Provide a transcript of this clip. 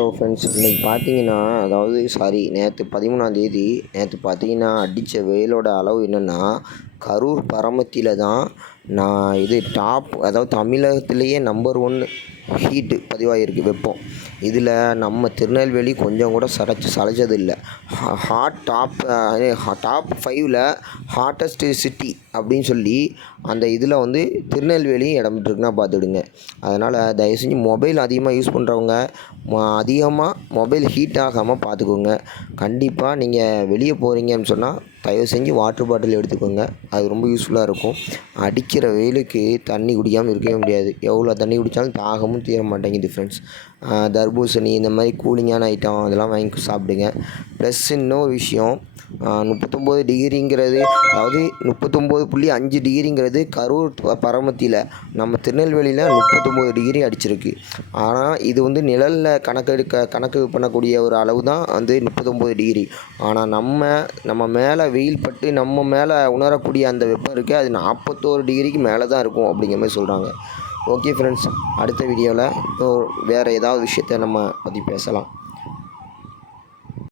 Hello friends, இன்றைக்கி பார்த்தீங்கன்னா நேற்று 13ஆம் தேதி பார்த்தீங்கன்னா அடித்த வெயிலோட அளவு என்னென்னா, கரூர் பரமத்தியில் தான் டாப், அதாவது தமிழகத்திலேயே நம்பர் 1 ஹீட்டு பதிவாகிருக்கு, வெப்பம். இதில் நம்ம திருநெல்வேலி கொஞ்சம் கூட சளைச்சது இல்லை. டாப் 5ல் ஹாட்டஸ்ட் சிட்டி அப்படின்னு சொல்லி அந்த இதில் திருநெல்வேலியும் இடம் பெற்றிருக்குன்னா பார்த்துடுங்க. அதனால் தயவு செஞ்சு மொபைல் அதிகமாக யூஸ் பண்ணுறவங்க அதிகமாக மொபைல் ஹீட் ஆகாமல் பார்த்துக்கோங்க. கண்டிப்பாக நீங்கள் வெளியே போகிறீங்கன்னு சொன்னால் தயவு செஞ்சு வாட்டர் பாட்டில் எடுத்துக்கோங்க. அது ரொம்ப யூஸ்ஃபுல்லாக இருக்கும். அடிக்கிற வெயிலுக்கு தண்ணி குடிக்காமல் இருக்கவே முடியாது. எவ்வளோ தண்ணி குடித்தாலும் தாகமும் தீர மாட்டேங்குது ஃப்ரெண்ட்ஸ். தர்பூசணி இந்த மாதிரி கூலிங்கான ஐட்டம் அதெல்லாம் வாங்கி சாப்பிடுங்க. ப்ளஸ் இன்னொரு விஷயம், 39 டிகிரிங்கிறது, அதாவது 39.5 டிகிரிங்கிறது கரூர் பரமத்தியில். நம்ம திருநெல்வேலியில் 39 டிகிரி அடிச்சிருக்கு. ஆனால் இது நிழலில் கணக்கு பண்ணக்கூடிய ஒரு அளவு தான் 39 டிகிரி. ஆனால் நம்ம மேலே வெயில் பட்டு நம்ம மேலே உணரக்கூடிய அந்த வெப்பம் இருக்குது, அது 41 டிகிரிக்கு மேலே தான் இருக்கும் அப்படிங்கிற மாதிரி சொல்கிறாங்க. ஓகே ஃப்ரெண்ட்ஸ், அடுத்த வீடியோவில் வேறு ஏதாவது விஷயத்தை நம்ம பற்றி பேசலாம்.